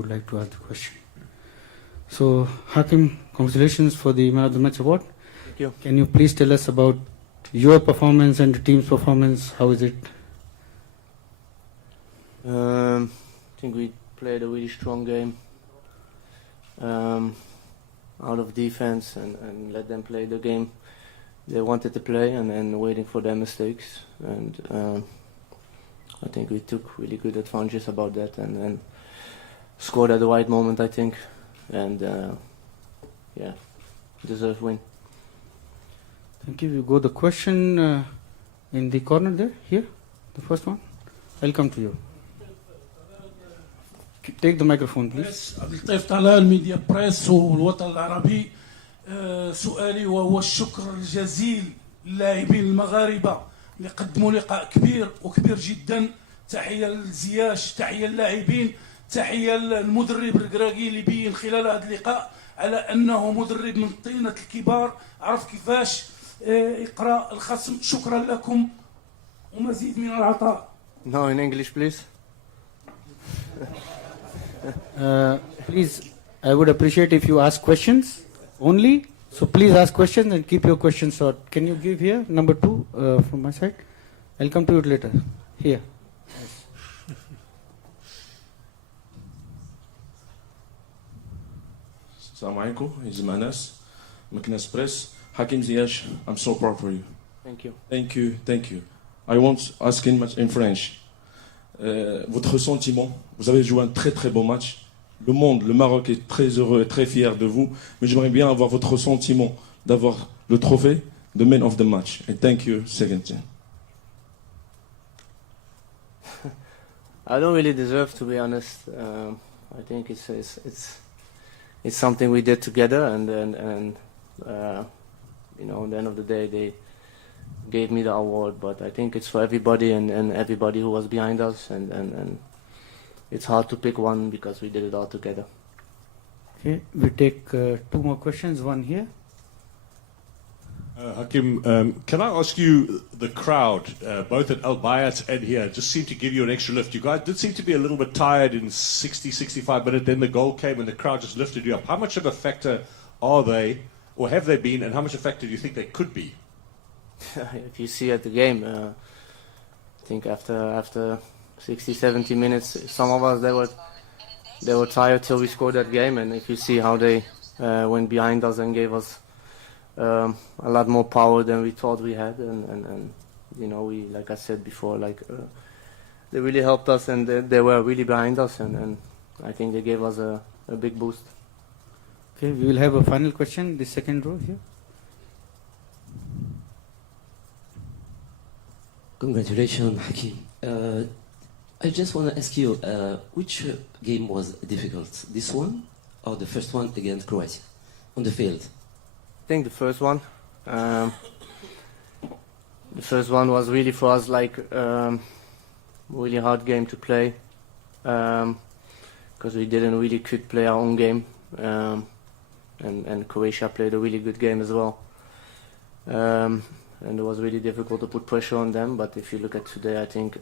would like to ask the question. So, Hakim, congratulations for the Man of the Match award. Thank you. Can you please tell us about your performance and the team's performance? How is it? I think we played a really strong game out of defense and let them play the game they wanted to play and waiting for their mistakes. And I think we took really good advantages about that and scored at the right moment, I think. And yeah, deserved win. Thank you. You go the question in the corner there, here, the first one. I'll come to you. Take the microphone, please. عبد اللطيف طلال ميديا بريس والوطن العربي. سؤالي وهو الشكر الجزيل للاعبين المغاربه اللي قدموا لقاء كبير وكبير جدا. تحيه للزياش، تحيه للاعبين، تحيه للمدرب الركراكي اللي بين خلال هذا اللقاء على انه مدرب من طينه الكبار، عرف كيفاش يقرا الخصم. شكرا لكم ومزيد من العطاء. No, in English, please. Please, I would appreciate if you ask questions only. So please ask questions and keep your questions short. Can you give here number 2 from my side? I'll come to it later. Here. Assalamu alaikum, it's Manas, Meknes Press. Hakim Ziyech, I'm so proud for you. Thank you. Thank you, thank you. I won't ask in French. Votre sentiment, vous avez joué un très très beau match. Le monde, le Maroc est très heureux et très fier de vous. Mais j'aimerais bien avoir votre sentiment d'avoir le trophée de Man of the Match. And thank you, second team. I don't really deserve, to be honest. I think it's something we did together, and you know, at the end of the day, they gave me the award. But I think it's for everybody and everybody who was behind us, and it's hard to pick one because we did it all together. Okay, we take 2 more questions. One here. Hakim, can I ask you, the crowd, both at Al Bayat and here, just seemed to give you an extra lift. You guys did seem to be a little bit tired in 60, 65 minutes, then the goal came and the crowd just lifted you up. How much of a factor are they, or have they been, and how much of a factor do you think they could be? If you see at the game, I think after 60, 70 minutes, some of us they were tired till we scored that game, and if you see how they went behind us and gave us a lot more power than we thought we had, and you know, we, like I said before, they really helped us, and they were really behind us, and I think they gave us a big boost. Okay, we will have a final question, the second row here. Congratulations, Hakim. I just want to ask you, which game was difficult? This one or the first one against Croatia on the field? I think the first one. The first one was really for us really hard game to play, because we didn't really could play our own game, and Croatia played a really good game as well. And it was really difficult to put pressure on them, but if you look at today, I think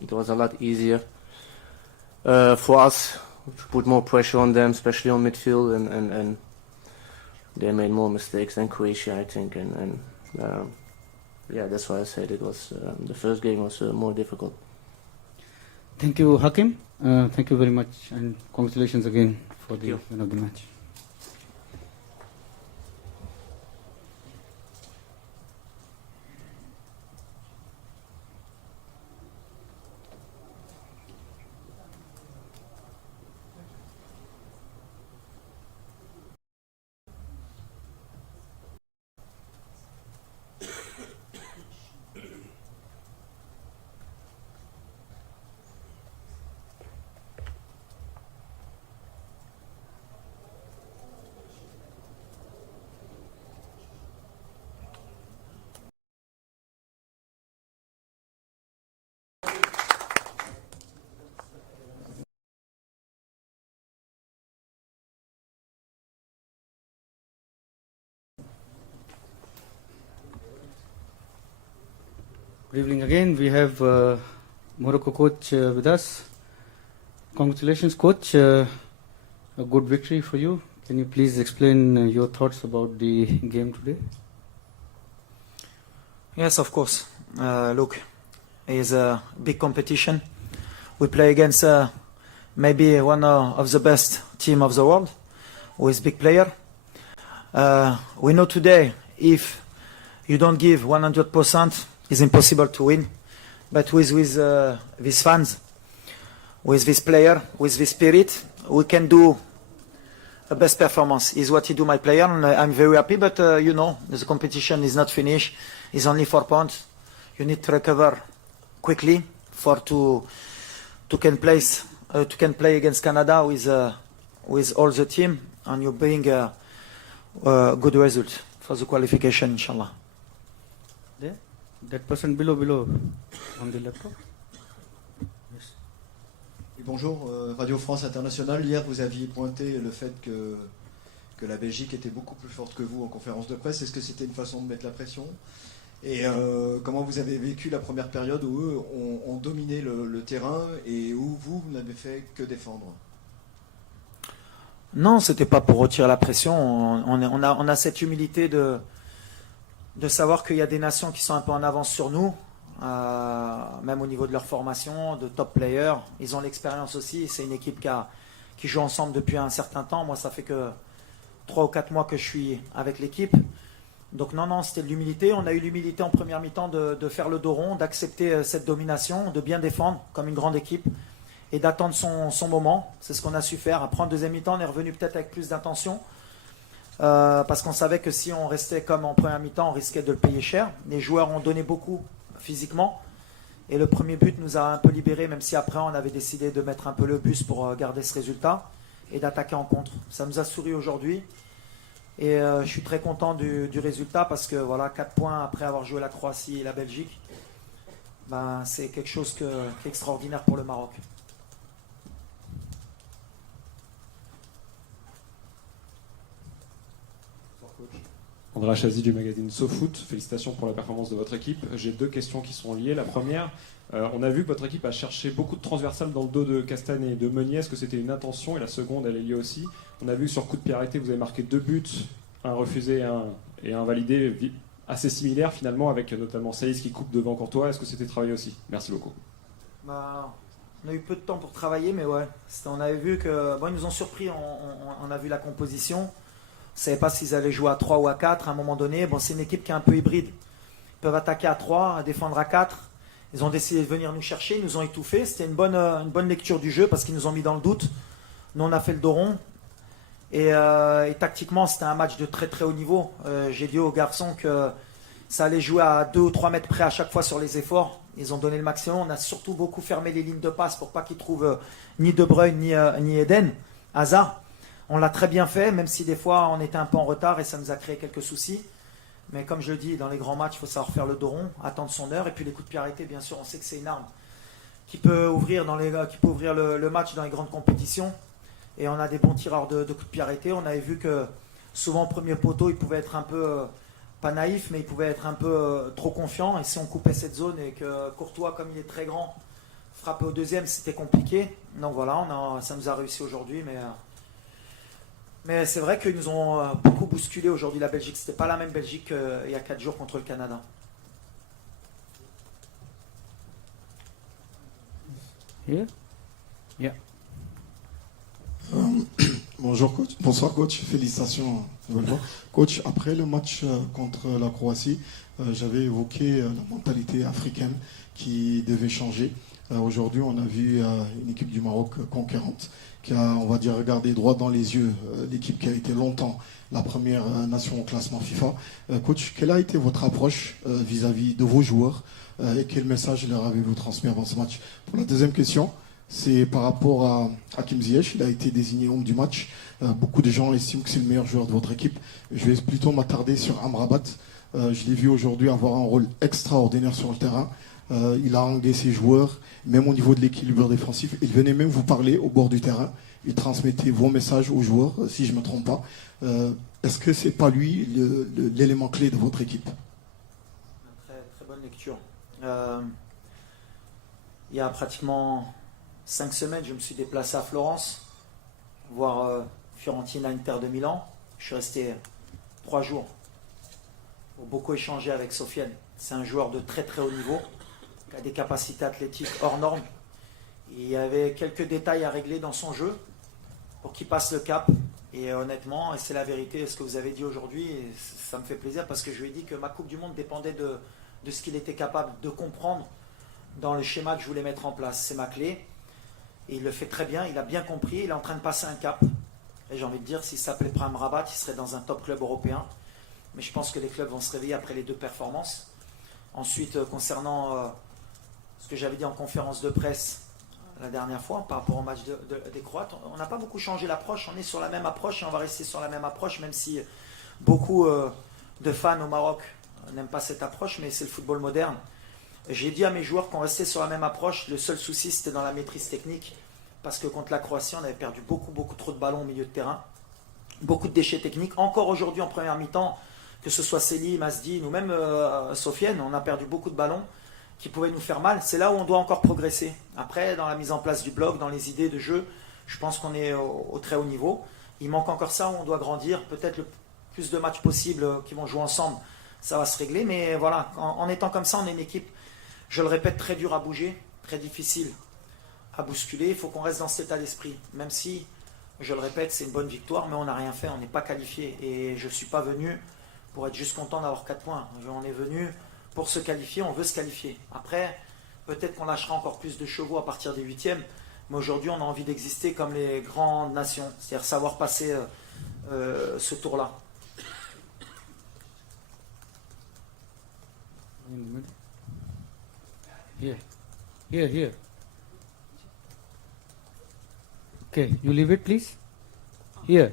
it was a lot easier for us to put more pressure on them, especially on midfield, and they made more mistakes than Croatia, I think, and yeah, that's why I said it was the first game was more difficult. Thank you, Hakim. Thank you very much, and congratulations again for the Man of the Match. Good evening again. We have Morocco coach with us. Congratulations, coach. a good victory for you. Can you please explain your thoughts about the game today? Yes, of course. Look, it's a big competition. We play against maybe one of the best team of the world, who is big player. We know today if you don't give 100%, it's impossible to win. But with these fans, with this player, with this spirit, we can do the best performance. Is what he do, my player, and I'm very happy. But you know, the competition is not finished. It's only 4 points. You need to recover quickly to can play against Canada with all the team, and you bring a good result for the qualification, inshallah. There? That person below on the laptop? Yes. Oui, bonjour, Radio France Internationale. Hier, vous aviez pointé le fait que la Belgique était beaucoup plus forte que vous en conférence de presse. Est-ce que c'était une façon de mettre la pression? Et comment vous avez vécu la première période où eux ont dominé le terrain et où vous n'avez fait que défendre? Non, c'était pas pour retirer la pression. On a cette humilité de savoir qu'il y a des nations qui sont un peu en avance sur nous, même au niveau de leur formation, de top players. Ils ont l'expérience aussi. C'est une équipe qui joue ensemble depuis un certain temps. Moi, ça fait que 3 ou 4 mois que je suis avec l'équipe. Donc non, c'était de l'humilité. On a eu l'humilité en première mi-temps de faire le dos rond, d'accepter cette domination, de bien défendre comme une grande équipe et d'attendre son moment. C'est ce qu'on a su faire. Après, en deuxième mi-temps, on est revenu peut-être avec plus d'intention parce qu'on savait que si on restait comme en première mi-temps, on risquait de le payer cher. Les joueurs ont donné beaucoup physiquement et le premier but nous a un peu libérés, même si après, on avait décidé de mettre un peu le bus pour garder ce résultat et d'attaquer en contre. Ça nous a souri aujourd'hui. Et je suis très content du résultat parce que voilà, 4 points après avoir joué la Croatie et la Belgique, ben, c'est quelque chose qui est extraordinaire pour le Maroc. André Chazy du magazine SoFoot, félicitations pour la performance de votre équipe. J'ai 2 questions qui sont liées. La première, on a vu que votre équipe a cherché beaucoup de transversales dans le dos de Castagne et de Meunier. Est-ce que c'était une intention? Et la seconde, elle est liée aussi. On a vu que sur coup de pied arrêté, vous avez marqué 2 buts, un refusé et un validé, assez similaires finalement, avec notamment Saïs qui coupe devant Courtois. Est-ce que c'était travaillé aussi? Merci beaucoup. Bah, on a eu peu de temps pour travailler, mais ouais, on avait vu que bon, ils nous ont surpris. On a vu la composition. On ne savait pas s'ils allaient jouer à 3 ou à 4 à un moment donné. Bon, c'est une équipe qui est un peu hybride. Ils peuvent attaquer à 3, défendre à 4. Ils ont décidé de venir nous chercher, ils nous ont étouffés. C'était une bonne lecture du jeu parce qu'ils nous ont mis dans le doute. Nous, on a fait le dos rond. Et tactiquement, c'était un match de très très haut niveau. J'ai dit aux garçons que ça allait jouer à 2 ou 3 mètres près à chaque fois sur les efforts. Ils ont donné le maximum. On a surtout beaucoup fermé les lignes de passe pour pas qu'ils trouvent ni De Bruyne ni Eden Hazard. On l'a très bien fait, même si des fois on était un peu en retard et ça nous a créé quelques soucis. Mais comme je le dis, dans les grands matchs, il faut savoir faire le dos rond, attendre son heure. Et puis les coups de pied arrêtés, bien sûr, on sait que c'est une arme qui peut ouvrir le match dans les grandes compétitions. Et on a des bons tireurs de coups de pied arrêtés. On avait vu que souvent au premier poteau, il pouvait être un peu, pas naïf, mais il pouvait être un peu trop confiant. Et si on coupait cette zone et que Courtois, comme il est très grand, frappait au deuxième, c'était compliqué. Donc voilà, ça nous a réussi aujourd'hui. Mais c'est vrai qu'ils nous ont beaucoup bousculé aujourd'hui, la Belgique. C'était pas la même Belgique qu'il y a 4 jours contre le Canada. Here? Yeah. Bonjour coach, bonsoir coach, félicitations. Coach, après le match contre la Croatie, j'avais évoqué la mentalité africaine qui devait changer. Aujourd'hui, on a vu une équipe du Maroc conquérante qui a, on va dire, regardé droit dans les yeux l'équipe qui a été longtemps la première nation au classement FIFA. Coach, quelle a été votre approche vis-à-vis de vos joueurs et quel message leur avez-vous transmis avant ce match? Pour la deuxième question, c'est par rapport à Hakim Ziyech. Il a été désigné homme du match. Beaucoup de gens estiment que c'est le meilleur joueur de votre équipe. Je vais plutôt m'attarder sur Amrabat. Je l'ai vu aujourd'hui avoir un rôle extraordinaire sur le terrain. Il a engagé ses joueurs, même au niveau de l'équilibre défensif. Il venait même vous parler au bord du terrain. Il transmettait vos messages aux joueurs, si je ne me trompe pas. Est-ce que ce n'est pas lui l'élément clé de votre équipe? Très, très bonne lecture. Il y a pratiquement 5 semaines, je me suis déplacé à Florence voir Fiorentina Inter de Milan. Je suis resté 3 jours pour beaucoup échanger avec Sofiane. C'est un joueur de très très haut niveau, qui a des capacités athlétiques hors normes. Il y avait quelques détails à régler dans son jeu pour qu'il passe le cap. Et honnêtement, et c'est la vérité, ce que vous avez dit aujourd'hui, et ça me fait plaisir parce que je lui ai dit que ma Coupe du Monde dépendait de ce qu'il était capable de comprendre dans le schéma que je voulais mettre en place. C'est ma clé. Et il le fait très bien, il a bien compris, il est en train de passer un cap. Et j'ai envie de dire, s'il s'appelait Prime Rabat, il serait dans un top club européen. Mais je pense que les clubs vont se réveiller après les 2 performances. Ensuite, concernant ce que j'avais dit en conférence de presse la dernière fois par rapport au match des Croates, on n'a pas beaucoup changé l'approche, on est sur la même approche et on va rester sur la même approche, même si beaucoup de fans au Maroc n'aiment pas cette approche, mais c'est le football moderne. J'ai dit à mes joueurs qu'on restait sur la même approche, le seul souci c'était dans la maîtrise technique, parce que contre la Croatie on avait perdu beaucoup trop de ballons au milieu de terrain, beaucoup de déchets techniques, encore aujourd'hui en première mi-temps, que ce soit Selim, Asdine ou même Sofiane, on a perdu beaucoup de ballons qui pouvaient nous faire mal. C'est là où on doit encore progresser. Après, dans la mise en place du bloc, dans les idées de jeu, je pense qu'on est au très haut niveau. Il manque encore ça où on doit grandir. Peut-être le plus de matchs possibles qui vont jouer ensemble, ça va se régler. Mais voilà, en étant comme ça, on est une équipe, je le répète, très dure à bouger, très difficile à bousculer. Il faut qu'on reste dans cet état d'esprit. Même si, je le répète, c'est une bonne victoire, mais on n'a rien fait, on n'est pas qualifié. Et je ne suis pas venu pour être juste content d'avoir 4 points. On est venu pour se qualifier, on veut se qualifier. Après, peut-être qu'on lâchera encore plus de chevaux à partir des 8e, mais aujourd'hui on a envie d'exister comme les grandes nations, c'est-à-dire savoir passer ce tour-là. Here. Okay, you leave it please. Here.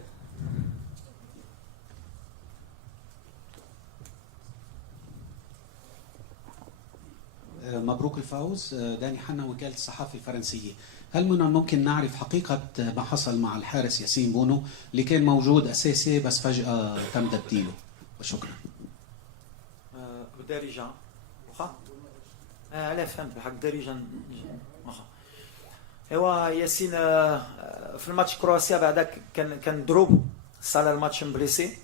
مبروك الفوز. داني حنا وكالة الصحافة الفرنسية. هل من الممكن نعرف حقيقة ما حصل مع الحارس ياسين بونو اللي كان موجود أساسي بس فجأة تم تبديله؟ وشكرا. بدارجة واخا علاه فهمت بحق دارجة واخا. ايوا ياسين في الماتش كرواتيا بعدك كان دروب صار الماتش مبليسي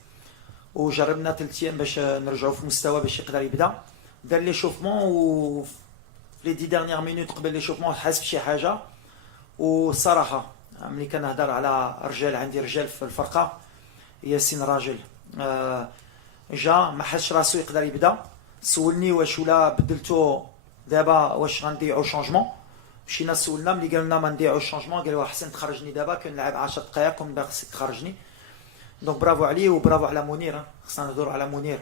وجربنا 3 ايام باش نرجعوا في مستوى باش يقدر يبدا. دار ليشوفمون و في لي 10 ديرنيير مينوت قبل ليشوفمون حس بشي حاجه. والصراحه ملي كنهضر على رجال، عندي رجال في الفرقه، ياسين راجل جا ما حسش راسو يقدر يبدا. سولني واش ولا بدلتو دابا واش غنديعو شونجمون. مشينا سولنا، ملي قالنا ما نديعو شونجمون قالوا احسن تخرجني دابا كنلعب 10 دقائق ومن بعد خصك تخرجني. دونك برافو عليه وبرافو على منير. خصنا نهضروا على منير،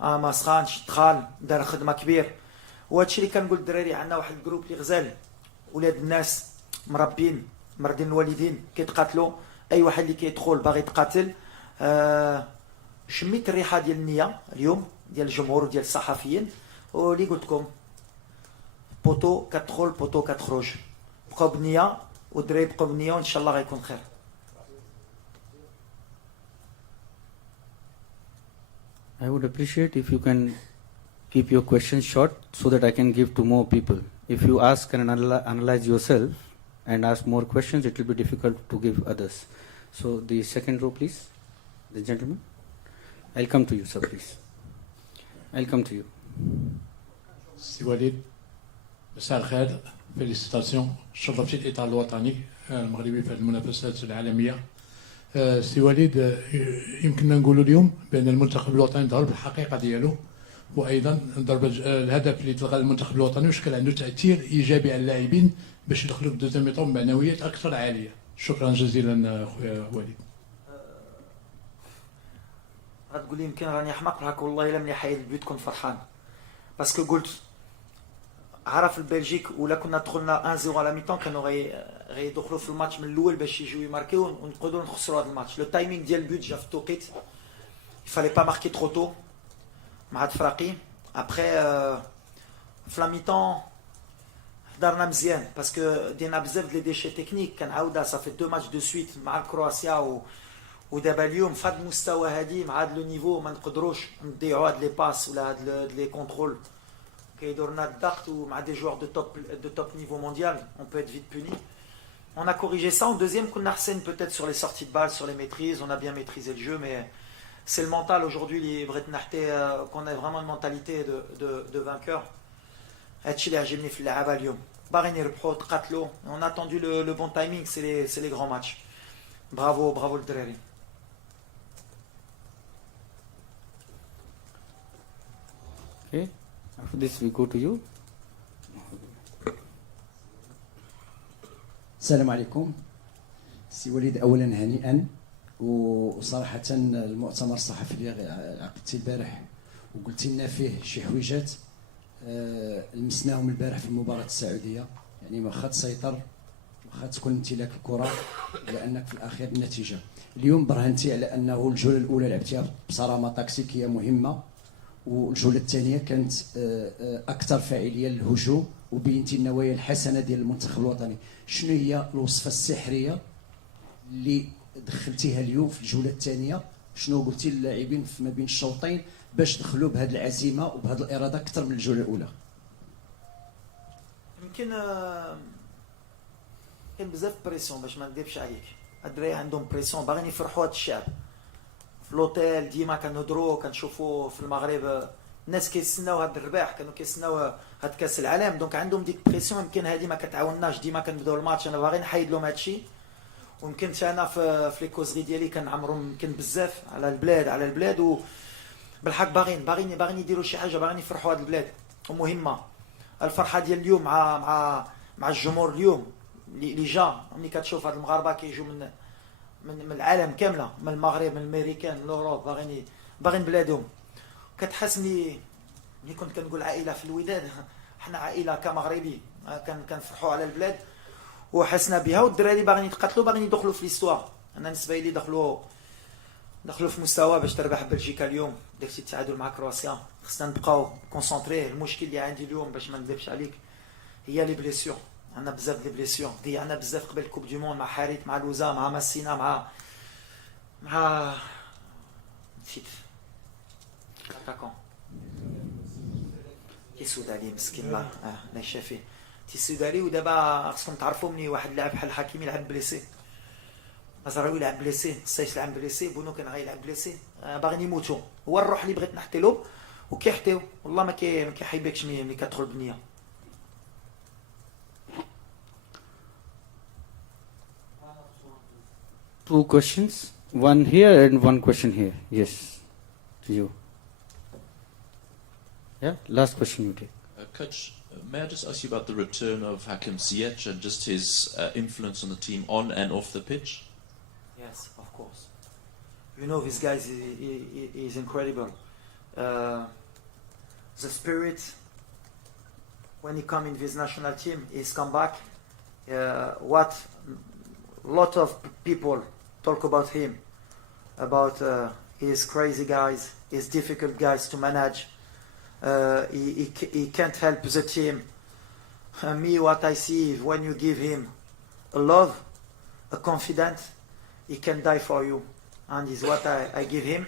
ما سخانش، دخل دار خدمه كبير. وهادشي اللي كنقول للدراري، عندنا واحد الجروب اللي غزال، ولاد الناس مربين مردين الوالدين كيتقاتلوا. اي واحد اللي كيدخل باغي يتقاتل. شميت الريحه ديال النيه اليوم ديال الجمهور وديال الصحفيين، واللي قلت لكم بوتو كتدخل بوتو كتخرج. بقاو بنيه والدراري بقاو بنيه وان شاء الله غيكون خير. I would appreciate if you can keep your questions short so that I can give to more people. If you ask and analyze yourself and ask more questions, it will be difficult to give others. So the second row, please. The gentleman. I'll come to you, sir, please. I'll come to you. سي وليد، مساء الخير. فيليسيتاسيون، شرفتي الاطار الوطني المغربي في المنافسات العالميه. سي وليد، يمكننا نقولوا اليوم بان المنتخب الوطني ضرب الحقيقه ديالو، وايضا ضرب الهدف اللي تلقى المنتخب الوطني وشكل عنده تاثير ايجابي على اللاعبين باش يدخلوا في دوزيام ميطون بمعنويات اكثر عاليه. شكرا جزيلا خويا وليد. غتقول لي يمكن راني احمق، راك والله الا ملي حيد البيوت كنت فرحان، باسكو قلت عرف البلجيك ولا كنا دخلنا 1-0 على ميطون كانوا غيدخلوا في الماتش من الاول باش يجيو يماركيو ونقدروا نخسروا هذا الماتش. لو تايمينغ ديال البيوت جا في التوقيت، يفالي با ماركي ترو تو مع الفراقي. ابخي في لا ميطون هضرنا مزيان باسكو دينا بزاف ديال لي ديشي تكنيك. كنعاودها صافي 2 ماتش دو سويت مع الكرواسيا ودابا اليوم في هذا المستوى هادي مع هذا لو نيفو ما نقدروش نضيعوا هاد لي باس ولا هاد لي كونترول. كيدورنا الضغط ومع دي جوار دو توب نيفو مونديال اون بو ات فيت بوني. On a corrigé ça. En deuxième, qu'on a peut-être sur les sorties de balles, sur les maîtrises. On a bien maîtrisé le jeu, mais c'est le mental aujourd'hui, qu'on a vraiment une mentalité de vainqueur. On a attendu le bon timing, c'est les grands matchs. Bravo, bravo le Dreri. Okay. After this, we go to you. السلام عليكم. سي وليد، اولا هنيئا، وصراحه المؤتمر الصحفي اللي عقدتي البارح وقلتي لنا فيه شي حويجات لمسناهم البارح في المباراه السعوديه، يعني واخا تسيطر واخا تكون امتلاك الكره، لانك في الاخير النتيجه. اليوم برهنتي على انه الجوله الاولى لعبتيها بصرامه تكتيكيه مهمه، والجوله الثانيه كانت اكثر فاعليه للهجوم، وبينتي النوايا الحسنه ديال المنتخب الوطني. شنو هي الوصفه السحريه اللي دخلتيها اليوم في الجوله الثانيه؟ شنو قلتي للاعبين ما بين الشوطين باش دخلوا بهذه العزيمه وبهذه الاراده اكثر من الجوله الاولى؟ يمكن كاين بزاف بريسيون باش ما نكذبش عليك. الدراري عندهم بريسيون، باغيين يفرحوا هذا الشعب. في لوتيل ديما كنهضروا كنشوفوا في المغرب الناس كيستناو هذا الرباح، كانوا كيستناو هذا كاس العالم، دونك عندهم ديك بريسيون. يمكن هذه ما كتعاونناش، ديما كنبداو الماتش انا باغي نحيد لهم هذا الشيء. ويمكن انا في لي كوزري ديالي كنعمرهم يمكن بزاف على البلاد وبالحق باغيين يديروا شي حاجه، باغيين يفرحوا هذه البلاد ومهمه. الفرحه ديال اليوم مع الجمهور اليوم اللي جا، ملي كتشوف هاد المغاربه كيجوا من العالم كامله، من المغرب، من الامريكان، من اوروب، باغيين بلادهم. كتحس ملي كنت كنقول عائله في الوداد، حنا عائله كمغربي كنفرحوا على البلاد وحسنا بها. والدراري باغيين يتقاتلوا، باغيين يدخلوا في ليستوار. انا بالنسبه لي دخلوا في مستوى باش تربح بلجيكا اليوم، درتي التعادل مع كرواتيا. خصنا نبقاو كونسونطري. المشكل اللي عندي اليوم باش ما نكذبش عليك هي لي بليسيور. عندنا بزاف ديال بليسيور، ضيعنا بزاف قبل الكوب دي مون، مع حارث، مع لوزا، مع ماسينا، مع نسيت اتاكون السوداني مسكين. الله يشافيه السوداني. ودابا خصكم تعرفوا مني واحد اللاعب بحال حكيمي لعب بليسي، مزراوي لعب بليسي، السيس لعب بليسي، بونو كان غيلعب بليسي. باغيين يموتوا. هو الروح اللي بغيت نحطي له وكيحطيو، والله ما كيحيبكش ملي كتدخل بنيه. Two questions, one here and one question here. Yes, to you. Yeah, last question you take. Coach, may I just ask you about the return of Hakim Ziyech and just his influence on the team on and off the pitch? Yes, of course. You know, this guy is incredible. The spirit, when he come in this national team, he's come back. What lot of people talk about him, about his crazy guys, his difficult guys to manage. He can't help the team. Me, what I see, when you give him a love, a confidence, he can die for you, and is what I give him.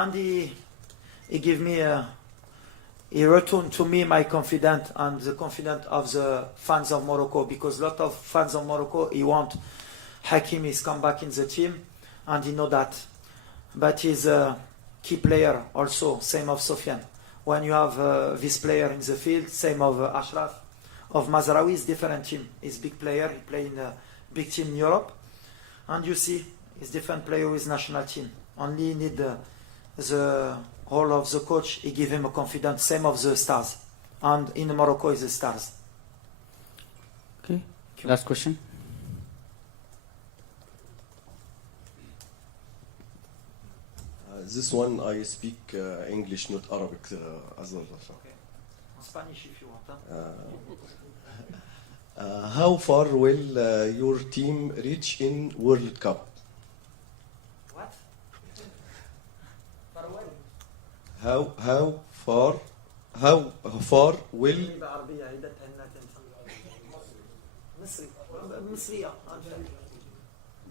And he give me he returned to me my confidence and the confidence of the fans of Morocco, because a lot of fans of Morocco, he want Hakim is come back in the team, and he know that. But he's a key player also, same of Sofiane. When you have this player in the field, same of Ashraf, of Mazraoui, is different team. He's big player, he play in a big team in Europe. And you see, he's different player with national team. Only need the whole of the coach, he give him a confidence, same of the stars. And in Morocco is the stars. Okay, last question. This one I speak English, not Arabic. As well. Okay. Spanish if you want. How far will your team reach in World Cup? What? How far will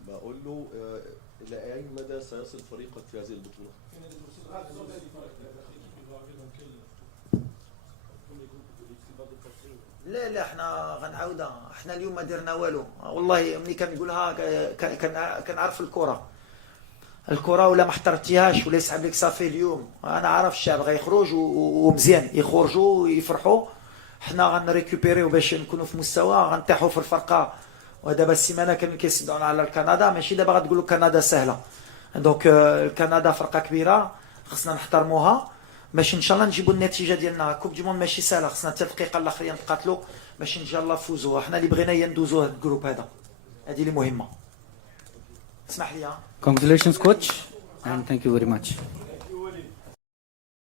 بقول له إلى أي مدى سيصل فريقك في هذه البطولة؟ لا احنا غنعاودها. احنا اليوم ما درنا والو والله. ملي كنقولها كنعرف الكره ولا ما احترتيهاش ولا يسحب لك صافي. اليوم انا عارف الشعب غيخرج ومزيان يخرجوا ويفرحوا. حنا غنريكوبيريو باش نكونوا في مستوى غنطيحوا في الفرقه. ودابا السيمانه كانوا كيصدعونا على كندا. ماشي دابا غتقولوا كندا سهله. دونك كندا فرقه كبيره خصنا نحترموها باش ان شاء الله نجيبوا النتيجه ديالنا. كوب دي موند ماشي سهله. خصنا حتى الدقيقه الاخرين نتقاتلوا باش ان شاء الله نفوزوا. حنا اللي بغينا هي ندوزوا هذا الجروب هذا. هذه اللي مهمه. اسمح لي. Congratulations, coach, and thank you very much.